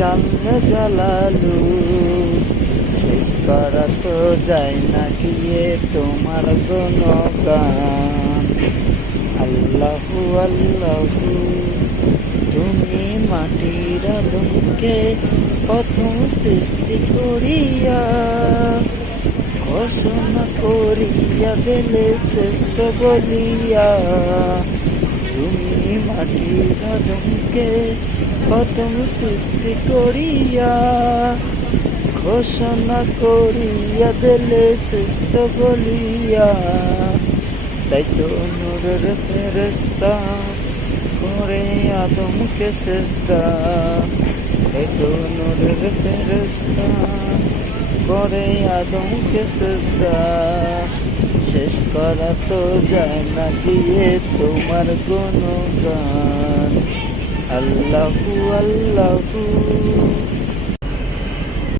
জাল্লা জালালু, শেষ করা তো যায় না গিয়ে তোমার গুণগান। আল্লাহু আল্লাহু, তুমি মাটির আদমকে প্রথম সৃষ্টি করিয়া ঘোষণা করিয়া দিলে শ্রেষ্ঠ বলিয়া। তুমি মাটির আদমকে প্রথম সৃষ্টি করিয়া ঘোষণা করিয়া দিলে শ্রেষ্ঠ বলিয়া। তাই তো নূরের ফেরেশতা করে আদমকে চেষ্টা, তাই তো নূরের ফেরেশতা করে আদমকে চেষ্টা। শেষ করা তো যায় না গিয়ে তোমার গুণগান। আল্লাহু আল্লাহু।